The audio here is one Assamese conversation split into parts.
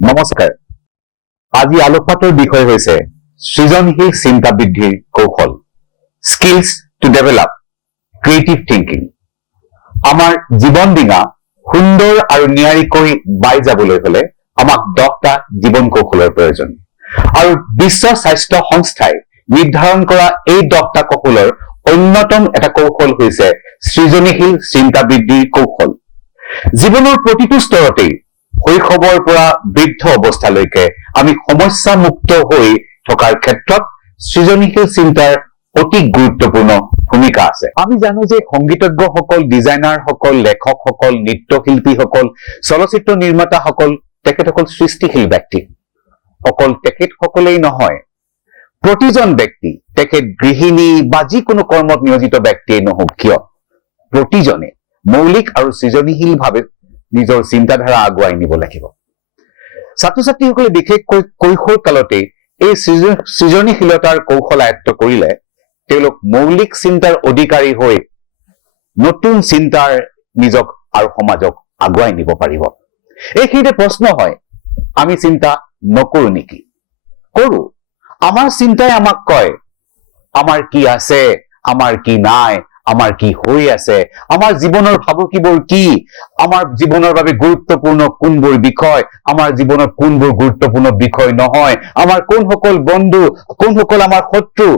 নমস্কাৰ। আজি আলোকপাতৰ বিষয় হৈছে সৃজনশীল চিন্তা বৃদ্ধিৰ কৌশল, skills to develop creative thinking. আমাৰ জীৱন ডিঙা সুন্দৰ আৰু নিয়াৰিকৈ বাই যাবলৈ হলে আমাক 10টা জীৱন কৌশলৰ প্ৰয়োজন। আৰু বিশ্ব স্বাস্থ্য সংস্থাই নিৰ্ধাৰণ কৰা এই 10টা কৌশলৰ অন্যতম এটা কৌশল হৈছে সৃজনশীল চিন্তা বৃদ্ধিৰ কৌশল। জীৱনৰ প্ৰতিটো স্তৰতেই শৈশৱৰ পৰা বৃদ্ধ অৱস্থালৈকে আমি সমস্যা মুক্ত হৈ থকাৰ ক্ষেত্ৰত সৃজনশীল চিন্তাৰ অতি গুৰুত্বপূৰ্ণ ভূমিকা আছে। আমি জানো যে সংগীতজ্ঞসকল, ডিজাইনাৰসকল, লেখকসকল, নৃত্যশিল্পীসকল, চলচ্চিত্ৰ নিৰ্মাতাসকল তেখেতসকল সৃষ্টিশীল ব্যক্তি। অকল তেখেতসকলেই নহয়, প্ৰতিজন ব্যক্তি, তেখেত গৃহিণী বা যিকোনো কৰ্মত নিয়োজিত ব্যক্তিয়েই নহওক কিয়, প্ৰতিজনে মৌলিক আৰু সৃজনশীলভাৱে নিজৰ চিন্তাধাৰা আগুৱাই নিব লাগিব। ছাত্ৰ ছাত্ৰীসকলে বিশেষকৈ কৈশোৰ কালতে এই সৃজনশীলতাৰ কৌশল আয়ত্ত কৰিলে তেওঁলোক মৌলিক চিন্তাৰ অধিকাৰী হৈ নতুন চিন্তাৰ নিজক আৰু সমাজক আগুৱাই নিব পাৰিব। এইখিনিতে প্ৰশ্ন হয়, আমি চিন্তা নকৰো নেকি? কৰো। আমাৰ চিন্তাই আমাক কয় আমাৰ কি আছে, আমাৰ কি নাই, আমাৰ কি হৈ আছে, আমাৰ জীৱনৰ ভাবুকিবোৰ কি, আমাৰ জীৱনৰ বাবে গুৰুত্বপূৰ্ণ কোনবোৰ বিষয়, আমাৰ জীৱনত কোনবোৰ গুৰুত্বপূৰ্ণ বিষয় নহয়, আমাৰ কোনসকল বন্ধু, কোনসকল আমাৰ শত্ৰু,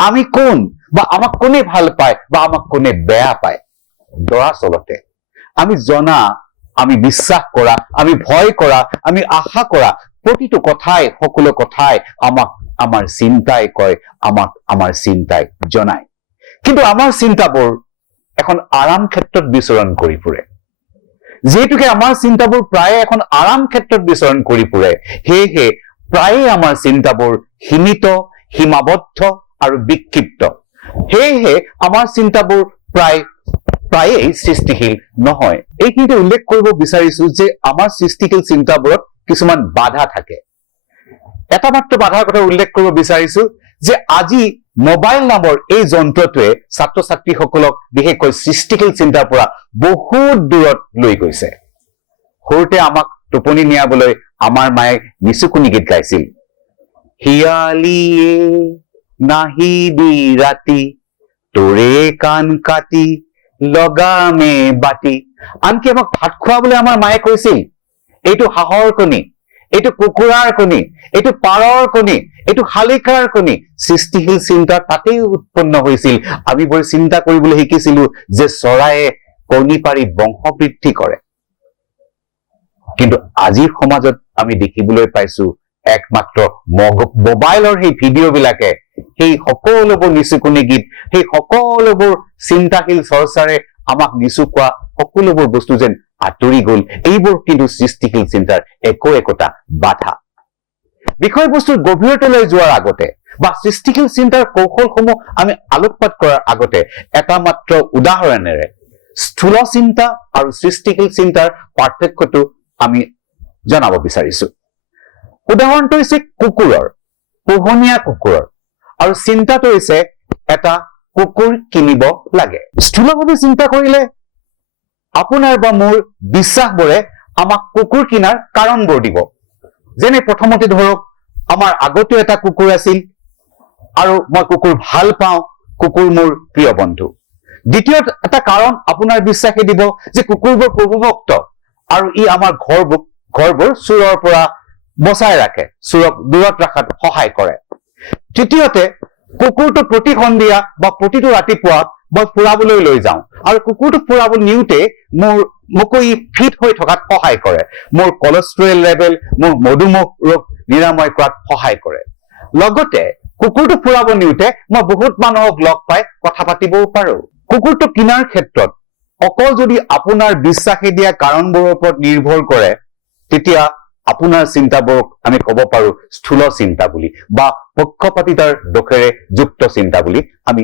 আমি কোন, বা আমাক কোনে ভাল পায় বা আমাক কোনে বেয়া পায়। দৰাচলতে আমি জনা, আমি বিশ্বাস কৰা, আমি ভয় কৰা, আমি আশা কৰা প্ৰতিটো কথাই, সকলো কথাই আমাক আমাৰ চিন্তাই কয়, আমাক আমাৰ চিন্তাই জনায়। কিন্তু আমাৰ চিন্তাবোৰ এখন আৰাম ক্ষেত্ৰত বিচৰণ কৰি ফুৰে। যিহেতুকে আমাৰ চিন্তাবোৰ প্ৰায়ে এখন আৰাম ক্ষেত্ৰত বিচৰণ কৰি ফুৰে, সেয়েহে প্ৰায়ে আমাৰ চিন্তাবোৰ সীমিত, সীমাবদ্ধ আৰু বিক্ষিপ্ত। সেয়েহে আমাৰ চিন্তাবোৰ প্ৰায়েই সৃষ্টিশীল নহয়। এইখিনিতে উল্লেখ কৰিব বিচাৰিছো যে আমাৰ সৃষ্টিশীল চিন্তাবোৰত কিছুমান বাধা থাকে। এটা মাত্ৰ বাধাৰ কথা উল্লেখ কৰিব বিচাৰিছো যে আজি মোবাইল নামৰ এই যন্ত্ৰটোৱে ছাত্ৰ ছাত্ৰীসকলক বিশেষকৈ সৃষ্টিশীল চিন্তাৰ পৰা বহুত দূৰত লৈ গৈছে। সৰুতে আমাক টোপনি নিয়াবলৈ আমাৰ মায়ে নিচুকনি গীত গাইছিল। হিয়ালিয়ে নাহিবি ৰাতি, তোৰে কাণ কাটি লগামে বাটি। আনকি আমাক ভাত খুৱাবলৈ আমাৰ মায়ে কৈছিল, এইটো হাঁহৰ কণী, এইটো কুকুৰাৰ কণী, এইটো পাৰৰ কণী, এইটো শালিকাৰ কণী। সৃষ্টিশীল চিন্তা তাতেই উৎপন্ন হৈছিল। আমি বৰ চিন্তা কৰিবলৈ শিকিছিলো যে চৰায়ে কণী পাৰি বংশ বৃদ্ধি কৰে। কিন্তু আজিৰ সমাজত আমি দেখিবলৈ পাইছো একমাত্ৰ মোবাইলৰ সেই ভিডিঅ' বিলাকে, সেই সকলোবোৰ নিচুকনি গীত, সেই সকলোবোৰ চিন্তাশীল চৰ্চাৰে আমাক নিচুকোৱা সকলোবোৰ বস্তু যেন আঁতৰি গল। এইবোৰ কিন্তু সৃষ্টিশীল চিন্তাৰ একোটা বাধা। বিষয়বস্তুৰ গভীৰতালৈ যোৱাৰ আগতে বা সৃষ্টিশীল চিন্তাৰ কৌশলসমূহ আমি আলোকপাত কৰাৰ আগতে এটা মাত্ৰ উদাহৰণেৰে স্থূল চিন্তা আৰু সৃষ্টিশীল চিন্তাৰ পাৰ্থক্যটো আমি জনাব বিচাৰিছো। উদাহৰণটো হৈছে কুকুৰৰ, পোহনীয়া কুকুৰৰ, আৰু চিন্তাটো হৈছে এটা কুকুৰ কিনিব লাগে। স্থূলভাৱে চিন্তা কৰিলে আপোনাৰ বা মোৰ বিশ্বাসবোৰে আমাক কুকুৰ কিনাৰ কাৰণবোৰ দিব। যেনে প্ৰথমতে ধৰক, আমাৰ আগতো এটা কুকুৰ আছিল আৰু মই কুকুৰ ভাল পাওঁ, কুকুৰ মোৰ প্ৰিয় বন্ধু। দ্বিতীয় এটা কাৰণ আপোনাৰ বিশ্বাসে দিব যে কুকুৰবোৰ প্ৰভুভক্ত আৰু ই আমাৰ ঘৰবোৰ চোৰৰ পৰা বচাই ৰাখে, চোৰক দূৰত ৰখাত সহায় কৰে। তৃতীয়তে, কুকুৰটো প্ৰতি সন্ধিয়া বা প্ৰতিটো ৰাতিপুৱা মই ফুৰাবলৈ লৈ যাওঁ আৰু কুকুৰটো ফুৰাব নিওঁতে মোকো ই ফিট হৈ থকাত সহায় কৰে, মোৰ কলেষ্ট্ৰল লেভেল, মোৰ মধুমেহ ৰোগ নিৰাময় কৰাত সহায় কৰে। লগতে কুকুৰটো ফুৰাব নিওঁতে মই বহুত মানুহক লগ পাই কথা পাতিবও পাৰো। কুকুৰটো কিনাৰ ক্ষেত্ৰত অকল যদি আপোনাৰ বিশ্বাসে দিয়া কাৰণবোৰৰ ওপৰত নিৰ্ভৰ কৰে, তেতিয়া আপোনাৰ চিন্তাবোৰক আমি কব পাৰো স্থূল চিন্তা বুলি বা পক্ষপাতিতাৰ দোষেৰে যুক্ত চিন্তা বুলি আমি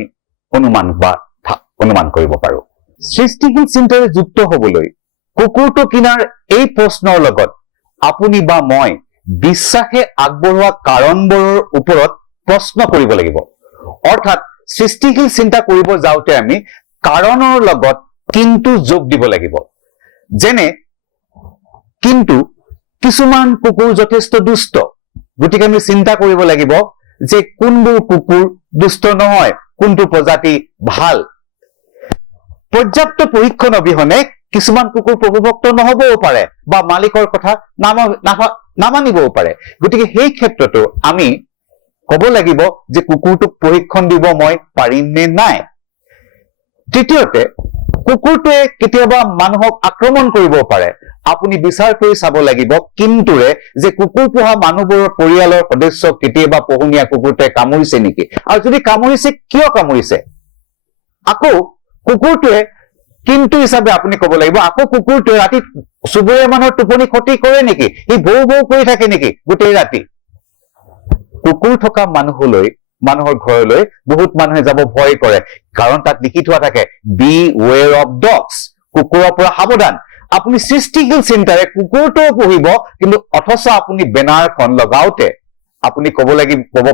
অনুমান কৰিব পাৰো। সৃষ্টিশীল চিন্তাৰে যুক্ত হবলৈ কুকুৰটো কিনাৰ এই প্ৰশ্নৰ লগত আপুনি বা মই বিশ্বাসে আগবঢ়োৱা কাৰণবোৰৰ ওপৰত প্ৰশ্ন কৰিব লাগিব। অৰ্থাৎ সৃষ্টিশীল চিন্তা কৰিব যাওঁতে আমি কাৰণৰ লগত কিন্তু যোগ দিব লাগিব। যেনে কিন্তু কিছুমান কুকুৰ যথেষ্ট দুষ্ট, গতিকে আমি চিন্তা কৰিব লাগিব যে কোনবোৰ কুকুৰ দুষ্ট নহয়, কোনটো প্ৰজাতি ভাল। পৰ্যাপ্ত প্ৰশিক্ষণ অবিহনে কিছুমান কুকুৰ প্ৰভুভক্ত নহবও পাৰে বা মালিকৰ কথা নামানিবও পাৰে। গতিকে সেই ক্ষেত্ৰতো আমি কব লাগিব যে কুকুৰটোক প্ৰশিক্ষণ দিব মই পাৰিম নে নাই। তৃতীয়তে, কুকুৰটোৱে কেতিয়াবা মানুহক আক্ৰমণ কৰিব পাৰে। আপুনি বিচাৰ কৰি চাব লাগিব কিন্তুৰে যে কুকুৰ পোহা মানুহবোৰৰ পৰিয়ালৰ সদস্যক কেতিয়াবা পোহনীয়া কুকুৰটোৱে কামুৰিছে নেকি, আৰু যদি কামুৰিছে কিয় কামুৰিছে। আকৌ কুকুৰটোৱে কিন্তু হিচাপে আপুনি কব লাগিব, আকৌ কুকুৰটোৱে ৰাতি চুবুৰীয়া মানুহৰ টোপনি ক্ষতি কৰে নেকি, সি ভৌ ভৌ কৰি থাকে নেকি গোটেই ৰাতি। কুকুৰ থকা মানুহৰ ঘৰলৈ বহুত মানুহে যাব ভয় কৰে, কাৰণ তাত লিখি থোৱা থাকে বি ৱেৰ অফ ডগছ, কুকুৰৰ পৰা সাৱধান। আপুনি সৃষ্টিশীল চিন্তাৰে কুকুৰটোও পুহিব, কিন্তু অথচ আপুনি বেনাৰখন লগাওতে আপুনি কব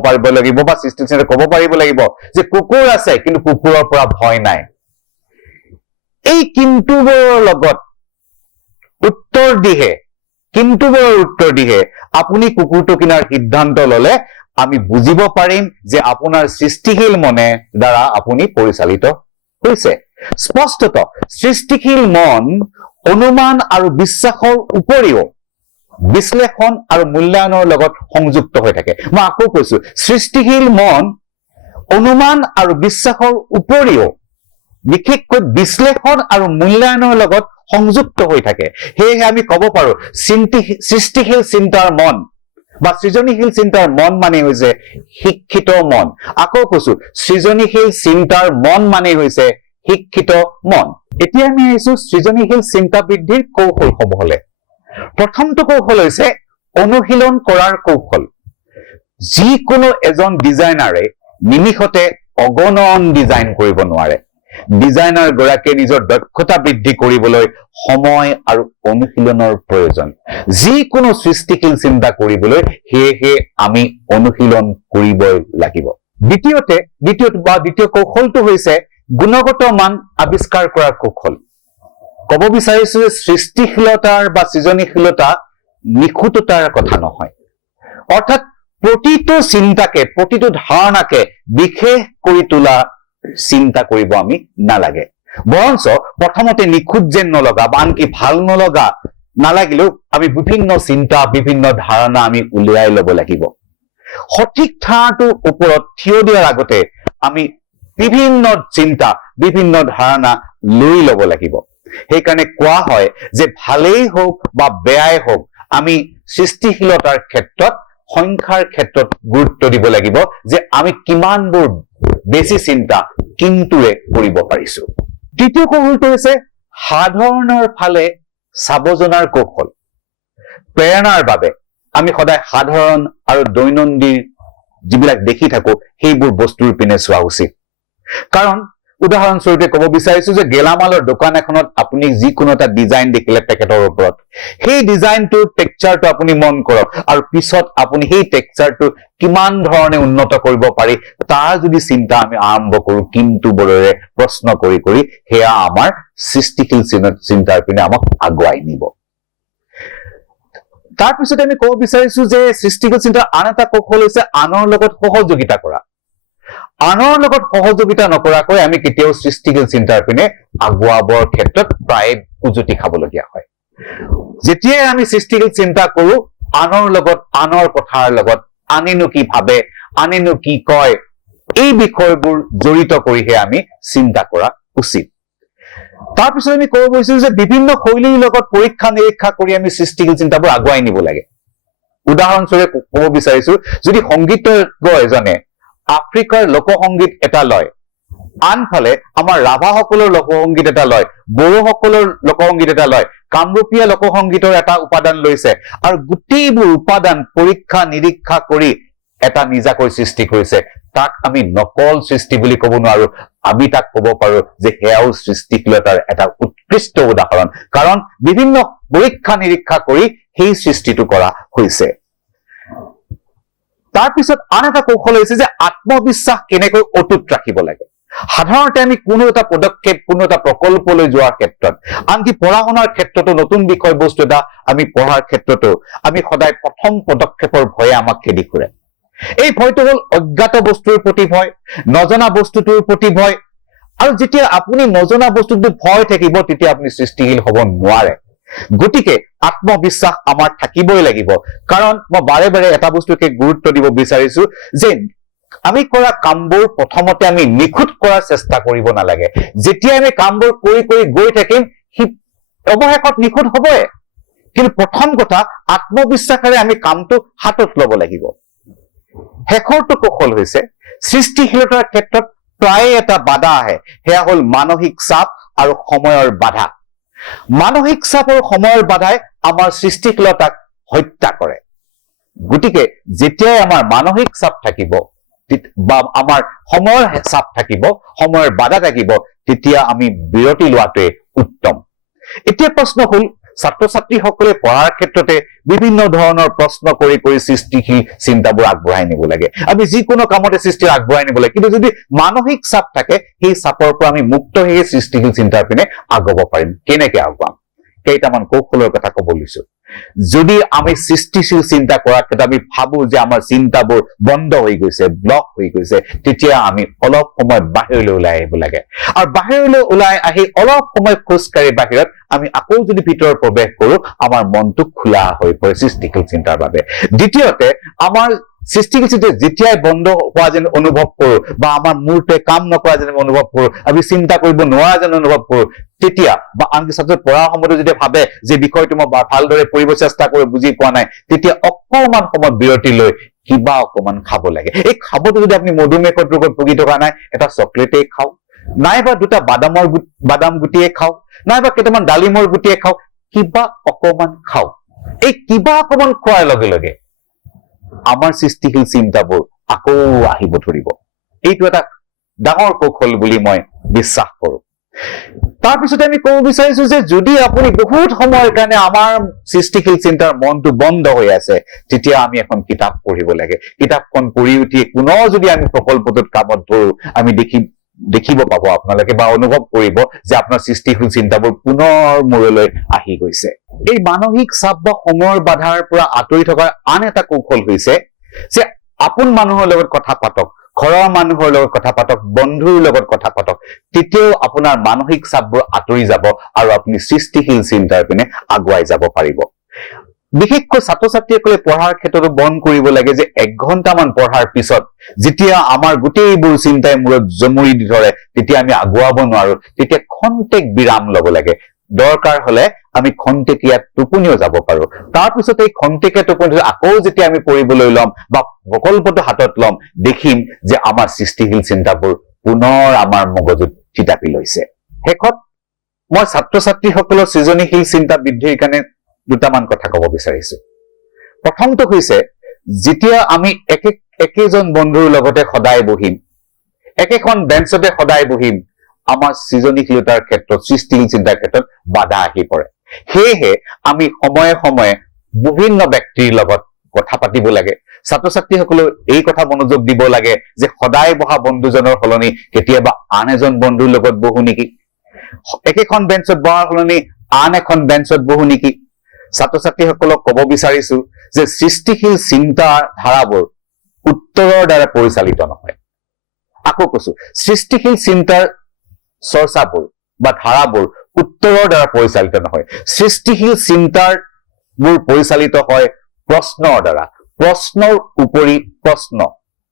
পাৰিব লাগিব বা সৃষ্টিশীল চিন্তাৰে কব পাৰিব লাগিব যে কুকুৰ আছে কিন্তু কুকুৰৰ পৰা ভয় নাই। এই কিন্তুবোৰৰ লগত উত্তৰ দিহে আপুনি কুকুৰটো কিনাৰ সিদ্ধান্ত ললে আমি বুজিব পাৰিম যে আপোনাৰ সৃষ্টিশীল মনে দ্বাৰা আপুনি পৰিচালিত হৈছে। স্পষ্টত সৃষ্টিশীল মন অনুমান আৰু বিশ্বাসৰ উপৰিও বিশ্লেষণ আৰু মূল্যায়নৰ লগত সংযুক্ত হৈ থাকে। মই আকৌ কৈছো, সৃষ্টিশীল মন অনুমান আৰু বিশ্বাসৰ উপৰিও বিশেষকৈ বিশ্লেষণ আৰু মূল্যায়নৰ লগত সংযুক্ত হৈ থাকে। সেয়েহে আমি কব পাৰো সৃষ্টিশীল চিন্তাৰ মন বা সৃজনীশীল চিন্তাৰ মন মানে হৈছে শিক্ষিত মন। আকৌ কৈছো, সৃজনীশীল চিন্তাৰ মন মানে হৈছে শিক্ষিত মন। এতিয়া আমি আহিছো সৃজনীশীল চিন্তা বৃদ্ধিৰ কৌশলসমূহলৈ। প্ৰথমটো কৌশল হৈছে অনুশীলন কৰাৰ কৌশল। যিকোনো এজন ডিজাইনাৰে নিমিষতে অগণন ডিজাইন কৰিব নোৱাৰে। ডিজাইনাৰ গৰাকীয়ে নিজৰ দক্ষতা বৃদ্ধি কৰিবলৈ সময় আৰু অনুশীলনৰ প্ৰয়োজন। যিকোনো সৃষ্টিশীল চিন্তা কৰিবলৈ সেয়েহে আমি অনুশীলন কৰিবই লাগিব। দ্বিতীয় কৌশলটো হৈছে গুণগত মান আৱিষ্কাৰ কৰাৰ কৌশল। কব বিচাৰিছো যে সৃষ্টিশীলতাৰ বা সৃজনীশীলতা নিখুঁততাৰ কথা নহয়। অৰ্থাৎ প্ৰতিটো চিন্তাকে, প্ৰতিটো ধাৰণাকে বিশেষ কৰি তোলা চিন্তা কৰিব আমি নালাগে। বৰঞ্চ প্ৰথমতে নিখুঁত যেন নলগা বা আনকি ভাল নালাগিলেও আমি বিভিন্ন চিন্তা, বিভিন্ন ধাৰণা আমি উলিয়াই লব লাগিব। সঠিক ধাৰণাটোৰ ওপৰত থিয় দিয়াৰ আগতে আমি বিভিন্ন চিন্তা, বিভিন্ন ধাৰণা লৈ লব লাগিব। সেইকাৰণে কোৱা হয় যে ভালেই হওক বা বেয়াই হওক আমি সৃষ্টিশীলতাৰ ক্ষেত্ৰত, সংখ্যাৰ ক্ষেত্ৰত গুৰুত্ব দিব লাগিব যে আমি কিমানবোৰ বেছি চিন্তা কিন্তুৰে কৰিব পাৰিছো। তৃতীয় কৌশলটো হৈছে সাধাৰণৰ ফালে চাব জনাৰ কৌশল। প্ৰেৰণাৰ বাবে আমি সদায় সাধাৰণ আৰু দৈনন্দিন যিবিলাক দেখি থাকো সেইবোৰ বস্তুৰ পিনে চোৱা উচিত। কাৰণ উদাহৰণস্বৰূপে কব বিচাৰিছো যে গেলামালৰ দোকান এখনত আপুনি যিকোনো এটা ডিজাইন দেখিলে পেকেটৰ ওপৰত, সেই ডিজাইনটোৰ টেক্সচাৰটো আপুনি মন কৰক আৰু পিছত আপুনি সেই টেক্সচাৰটো কিমান ধৰণে উন্নত কৰিব পাৰি তাৰ যদি চিন্তা আমি আৰম্ভ কৰো কিন্তুবোৰেৰে প্ৰশ্ন কৰি কৰি, সেয়া আমাৰ সৃষ্টিশীল চিন্তাৰ পিনে আমাক আগুৱাই নিব। তাৰপিছতে আমি কব বিচাৰিছো যে সৃষ্টিশীল চিন্তাৰ আন এটা কৌশল হৈছে আনৰ লগত সহযোগিতা কৰা। আনৰ লগত সহযোগিতা নকৰাকৈ আমি কেতিয়াও সৃষ্টিশীল চিন্তাৰ পিনে আগুৱাবৰ ক্ষেত্ৰত প্ৰায় উজুতি খাবলগীয়া হয়। যেতিয়াই আমি সৃষ্টিশীল চিন্তা কৰো আনৰ লগত, আনৰ কথাৰ লগত, আনেনো কি ভাবে, আনেনো কি কয়, এই বিষয়বোৰ জড়িত কৰিহে আমি চিন্তা কৰা উচিত। তাৰপিছত আমি কব বিচাৰিছো যে বিভিন্ন শৈলীৰ লগত পৰীক্ষা নিৰীক্ষা কৰি আমি সৃষ্টিশীল চিন্তাবোৰ আগুৱাই নিব লাগে। উদাহৰণস্বৰূপে কব বিচাৰিছো, যদি সংগীতজ্ঞ এজনে আফ্ৰিকাৰ লোকসংগীত এটা লয়, আনফালে আমাৰ ৰাভাসকলৰ লোকসংগীত এটা লয়, বড়োসকলৰ লোকসংগীত এটা লয়, কামৰূপীয়া লোকসংগীতৰ এটা উপাদান লৈছে আৰু গোটেইবোৰ উপাদান পৰীক্ষা নিৰীক্ষা কৰি এটা নিজাকৈ সৃষ্টি কৰিছে, তাক আমি নকল সৃষ্টি বুলি কব নোৱাৰো। আমি তাক কব পাৰো যে সেয়াও সৃষ্টিশীলতাৰ এটা উৎকৃষ্ট উদাহৰণ, কাৰণ বিভিন্ন পৰীক্ষা নিৰীক্ষা কৰি সেই সৃষ্টিটো কৰা হৈছে। তাৰপিছত আন এটা কৌশল হৈছে যে আত্মবিশ্বাস কেনেকৈ অটুট ৰাখিব লাগে। সাধাৰণতে আমি কোনো এটা পদক্ষেপ কোনো এটা প্ৰকল্পলৈ যোৱাৰ ক্ষেত্ৰত আনকি পঢ়া শুনাৰ ক্ষেত্ৰতো নতুন বিষয়বস্তু এটা আমি পঢ়াৰ ক্ষেত্ৰতো আমি সদায় প্ৰথম পদক্ষেপৰ ভয়ে আমাক খেদি ফুৰে এই ভয়টো হ'ল অজ্ঞাত বস্তুৰ প্ৰতি ভয় নজনা বস্তুটোৰ প্ৰতি ভয় আৰু যেতিয়া আপুনি নজনা বস্তুটো ভয় থাকিব তেতিয়া আপুনি সৃষ্টিশীল হ'ব নোৱাৰে গতিকে আত্মবিশ্বাস আমাৰ থাকিবই লাগিব কাৰণ মই বাৰে বাৰে এটা বস্তুকে গুৰুত্ব দিব বিচাৰিছো যে আমি কৰা কামবোৰ প্ৰথমতে আমি নিখুঁত কৰাৰ চেষ্টা কৰিব নালাগে যেতিয়া আমি কামবোৰ কৰি কৰি গৈ থাকিম সি অৱশেষত নিখুঁত হ'বই কিন্তু প্ৰথম কথা আত্মবিশ্বাসেৰে আমি কামটো হাতত ল'ব লাগিব শেষৰটো কৌশল হৈছে সৃষ্টিশীলতাৰ ক্ষেত্ৰত প্ৰায় এটা বাধা আহে সেয়া হ'ল মানসিক চাপ আৰু সময়ৰ বাধা মানসিক চাপ আৰু সময়ৰ বাধাই আমাৰ সৃষ্টিশীলতাক হত্যা কৰে গতিকে যেতিয়াই আমাৰ মানসিক চাপ থাকিব বা আমাৰ সময়ৰ চাপ থাকিব সময়ৰ বাধা থাকিব তেতিয়া আমি বিৰতি লোৱাটোৱে উত্তম এতিয়া প্ৰশ্ন হ'ল ছাত্ৰ ছাত্ৰীসকলে পঢ়াৰ ক্ষেত্ৰতে বিভিন্ন ধৰণৰ প্ৰশ্ন কৰি কৰি সৃষ্টিশীল চিন্তাবোৰ আগবঢ়াই নিব লাগে আমি যিকোনো কামতে সৃষ্টি আগবঢ়াই নিব লাগে কিন্তু যদি মানসিক চাপ থাকে সেই চাপৰ পৰা আমি মুক্ত হৈ সৃষ্টিশীল চিন্তাৰ পিনে আগুৱাব পাৰিম কেনেকৈ আগুৱাম কেইটামান কৌশলৰ কথা ক'ব লৈছো যদি আমি সৃষ্টিশীল চিন্তা কৰাৰ ক্ষেত্ৰত আমি ভাবো যে আমাৰ চিন্তাবোৰ বন্ধ হৈ গৈছে ব্লক হৈ গৈছে তেতিয়া আমি অলপ সময় বাহিৰলৈ ওলাই আহিব লাগে আৰু বাহিৰলৈ ওলাই আহি অলপ সময় খোজকাঢ়ি বাহিৰত আমি আকৌ যদি ভিতৰত প্ৰৱেশ কৰো আমাৰ মনটো খোলা হৈ পৰে সৃষ্টিশীল চিন্তাৰ বাবে দ্বিতীয়তে আমাৰ সৃষ্টিশীল চিন্তা যেতিয়াই বন্ধ হোৱা যেন অনুভৱ কৰো বা আমাৰ মূৰটোৱে কাম নকৰা যেন অনুভৱ কৰো আমি চিন্তা কৰিব নোৱাৰা যেন অনুভৱ কৰো তেতিয়া বা আনকি ছাত্ৰ পঢ়াৰ সময়তো যেতিয়া ভাবে যে বিষয়টো মই ভালদৰে পঢ়িব চেষ্টা কৰি বুজি পোৱা নাই তেতিয়া অকণমান সময় বিৰতি লৈ কিবা অকণমান খাব লাগে এই খাবটো যদি আপুনি মধুমেহৰ ৰোগত ভুগি থকা নাই এটা চকলেটেই খাওক নাইবা দুটা বাদাম গুটিয়ে খাওক নাইবা কেইটামান ডালিমৰ গুটিয়ে খাওক কিবা অকণমান খাওক এই কিবা অকণমান খোৱাৰ লগে লগে আমাৰ সৃষ্টিশীল চিন্তাবোৰ আকৌ আহিব ধৰিব এইটো এটা ডাঙৰ কৌশল বুলি মই বিশ্বাস কৰো তাৰপিছতে আমি ক'ব বিচাৰিছো যে যদি আপুনি বহুত সময়ৰ কাৰণে আমাৰ সৃষ্টিশীল চিন্তাৰ মনটো বন্ধ হৈ আছে তেতিয়া আমি এখন কিতাপ পঢ়িব লাগে কিতাপখন পঢ়ি উঠি পুনৰ যদি আমি প্ৰকল্পটোত কামত ধৰো আমি দেখিব পাব আপোনালোকে বা অনুভৱ কৰিব যে আপোনাৰ সৃষ্টিশীল চিন্তাবোৰ পুনৰ মূৰলৈ আহি গৈছে এই মানসিক চাপ বা সময়ৰ বাধাৰ পৰা আঁতৰি থকাৰ আন এটা কৌশল হৈছে যে আপোন মানুহৰ লগত কথা পাতক ঘৰৰ মানুহৰ লগত কথা পাতক বন্ধুৰ লগত কথা পাতক তেতিয়াও আপোনাৰ মানসিক চাপবোৰ আঁতৰি যাব আৰু আপুনি সৃষ্টিশীল চিন্তাৰ পিনে আগুৱাই যাব পাৰিব বিশেষকৈ ছাত্ৰ ছাত্ৰীসকলে পঢ়াৰ ক্ষেত্ৰতো বন্ধ কৰিব লাগে যে 1 ঘণ্টামান পঢ়াৰ পিছত যেতিয়া আমাৰ গোটেইবোৰ চিন্তাই মূৰত জমুৰি ধৰে তেতিয়া আমি আগুৱাব নোৱাৰো তেতিয়া খন্তেক বিৰাম ল'ব লাগে দৰকাৰ হলে আমি খন্তেকীয়া টোপনিও যাব পাৰো তাৰপিছত এই খন্তেকীয়া টোপনি আকৌ যেতিয়া আমি পঢ়িবলৈ ল'ম বা প্ৰকল্পটো হাতত ল'ম দেখিম যে আমাৰ সৃষ্টিশীল চিন্তাবোৰ পুনৰ আমাৰ মগজুত থিতাপি লৈছে শেষত মই ছাত্ৰ ছাত্ৰীসকলৰ সৃজনীশীল চিন্তা বৃদ্ধিৰ কাৰণে দুটামান কথা ক'ব বিচাৰিছো প্ৰথমটো হৈছে যেতিয়া আমি একেজন বন্ধুৰ লগতে সদায় বহিম একেখন বেঞ্চতে সদায় বহিম আমাৰ সৃজনীশীলতাৰ ক্ষেত্ৰত সৃষ্টিশীল চিন্তাৰ ক্ষেত্ৰত বাধা আহি পৰে সেয়েহে আমি সময়ে সময়ে বিভিন্ন ব্যক্তিৰ লগত কথা পাতিব লাগে ছাত্ৰ ছাত্ৰীসকলেও এই কথা মনোযোগ দিব লাগে যে সদায় বহা বন্ধুজনৰ সলনি কেতিয়াবা আন এজন বন্ধুৰ লগত বহো নেকি একেখন বেঞ্চত বহাৰ সলনি আন এখন বেঞ্চত বহো নেকি ছাত্ৰ ছাত্ৰীসকলক ক'ব বিচাৰিছো যে সৃষ্টিশীল চিন্তাৰ ধাৰাবোৰ উত্তৰৰ দ্বাৰা পৰিচালিত নহয় আকৌ কৈছো সৃষ্টিশীল চিন্তাৰ চৰ্চাবোৰ বা ধাৰাবোৰ উত্তৰৰ দ্বাৰা পৰিচালিত নহয় সৃষ্টিশীল চিন্তাৰ বোৰ পৰিচালিত হয় প্ৰশ্নৰ দ্বাৰা প্ৰশ্নৰ উপৰি প্ৰশ্ন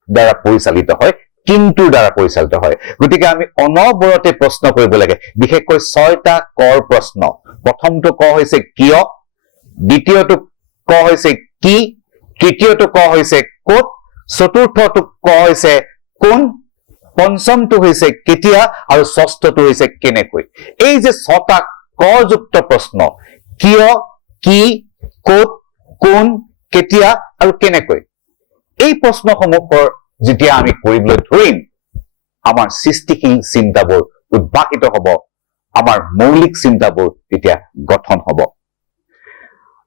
দ্বাৰা পৰিচালিত হয় কিন্তুৰ দ্বাৰা পৰিচালিত হয় গতিকে আমি অনবৰতে প্ৰশ্ন কৰিব লাগে বিশেষকৈ 6টা কৰ প্ৰশ্ন প্ৰথমটো ক হৈছে কিয় দ্বিতীয়টো ক হৈছে কি তৃতীয়টো ক হৈছে ক'ত চতুৰ্থটো ক হৈছে কোন পঞ্চমটো হৈছে কেতিয়া আৰু ষষ্ঠটো হৈছে কেনেকৈ এই যে 6টা কযুক্ত প্ৰশ্ন কিয় কি ক'ত কোন কেতিয়া আৰু কেনেকৈ এই প্ৰশ্নসমূহৰ যেতিয়া আমি কৰিবলৈ ধৰিম আমাৰ সৃষ্টিশীল চিন্তাবোৰ উদ্ভাসিত হ'ব আমাৰ মৌলিক চিন্তাবোৰ তেতিয়া গঠন হ'ব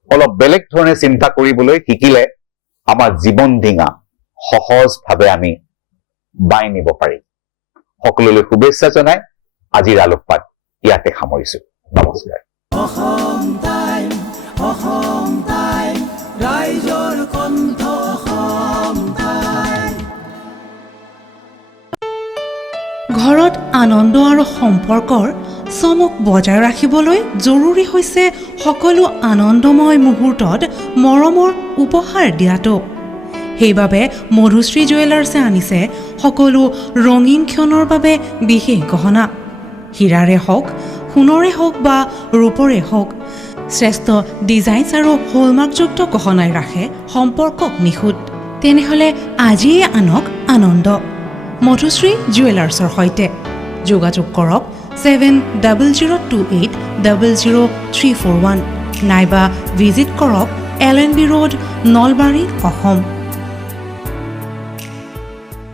অলপ বেলেগ ধৰণে চিন্তা কৰিবলৈ শিকিলে আমাৰ জীৱন ধিঙা সহজভাৱে আমি বাই নিব পাৰিম সকলোলৈ শুভেচ্ছা জনাই আজিৰ আলোকপাত ইয়াতে সামৰিছো নমস্কাৰ ৰাইজৰ কণ্ঠ ঘৰত আনন্দ আৰু সম্পৰ্কৰ চমক বজাই ৰাখিবলৈ জৰুৰী হৈছে সকলো আনন্দময় মুহূৰ্তত মৰমৰ উপহাৰ দিয়াটো সেইবাবে মধুশ্ৰী জুৱেলাৰ্ছে আনিছে সকলো ৰঙীন ক্ষণৰ বাবে বিশেষ গহনা হীৰাৰে হওক সোণৰে হওক বা ৰূপৰে হওক শ্ৰেষ্ঠ ডিজাইনছ আৰু হলমাৰ্কযুক্ত গহনাই ৰাখে সম্পৰ্কক নিখুঁত তেনেহ'লে আজিয়ে আনক আনন্দ মধুশ্ৰী জুৱেলাৰ্ছৰ সৈতে যোগাযোগ কৰক 7028000341 নাইবা ভিজিট কৰক LNB ৰোড নলবাৰী অসম